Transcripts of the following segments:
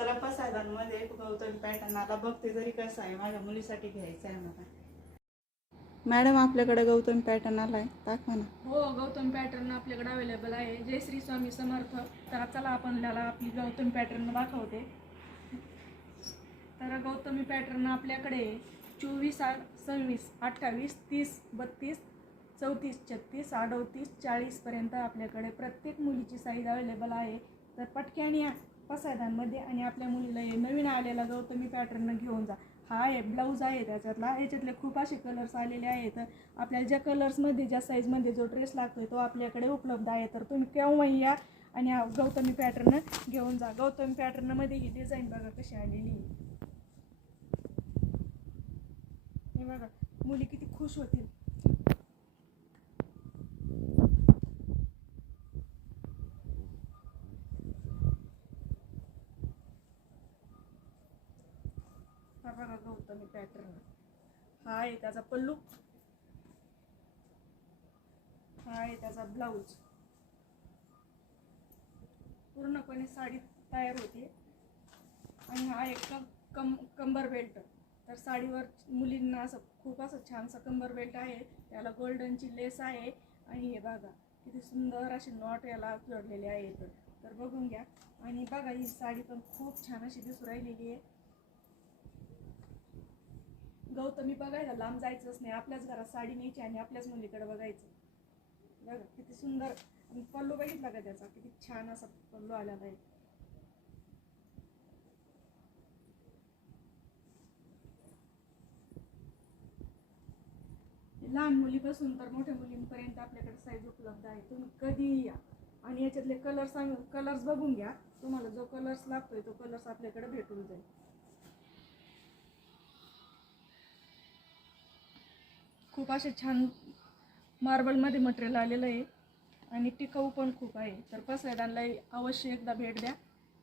चला पसायदांमध्ये गौतमी पॅटर्न आला, बघते तरी कसं आहे, माझ्या मुलीसाठी घ्यायचं आहे मला. मॅडम आपल्याकडे गौतमी पॅटर्न आलाय, दाखवा ना. हो, गौतमी पॅटर्न आपल्याकडे अवेलेबल आहे. जय श्री स्वामी समर्थ. तर चला आपण त्याला आपली गौतमी पॅटर्न दाखवते. तर गौतमी पॅटर्न आपल्याकडे 24, 26, 28, 30, 32, 34, 36, 38, 40 पर्यंत आपल्याकडे प्रत्येक मुलीची साईज अवेलेबल आहे. तर पटक्याने पसायदांमध्ये आणि आपल्या मुलीला हे नवीन आलेला गौतमी पॅटर्न घेऊन जा. हा आहे ब्लाऊज आहे त्याच्यातला. याच्यातले खूप असे कलर्स आलेले आहेत. आपल्याला ज्या कलर्समध्ये ज्या साईजमध्ये जो ड्रेस लागतोय तो आपल्याकडे उपलब्ध आहे. तर तुम्ही केव्हाही या आणि हा गौतमी पॅटर्न घेऊन जा. गौतमी पॅटर्नमध्ये ही डिझाईन बघा कशी आलेली आहे. हे बघा, मुली किती खुश होतील. हा बघा गौतमी पॅटर्न. हा आहे त्याचा पल्लू, हा आहे त्याचा ब्लाऊज. पूर्णपणे साडी तयार होते. आणि हा एक कंबर बेल्ट. तर साडीवर मुलींना असं खूप असं छानसा कंबर बेल्ट आहे. त्याला गोल्डनची लेस आहे. आणि हे बघा किती सुंदर असे नॉट याला जोडलेले आहेत. तर बघून घ्या. आणि बघा ही साडी पण खूप छान अशी दिसून राहिलेली आहे. गौतमी बघायला लांब जायचंच नाही, आपल्याच घरात साडी न्यायची आणि आपल्याच मुलीकडे बघायचं. बघा किती सुंदर. आणि पल्लू बघितला का त्याचा, किती छान असा पल्लू आलेला आहे. लहान मुलीपासून तर मोठ्या मुलींपर्यंत आपल्याकडे साईज उपलब्ध आहे. तुम्ही कधीही या आणि याच्यातले कलर्स बघून घ्या. तुम्हाला जो कलर्स लागतोय तो कलर्स आपल्याकडे भेटून जाईल. खूप असे छान मार्बलमध्ये मटेरियल आलेलं आहे आणि टिकाऊ पण खूप आहे. तर पसायदानला अवश्य एकदा भेट द्या.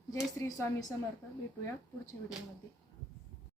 जय श्री स्वामी समर्थ. भेटूया पुढच्या व्हिडिओमध्ये.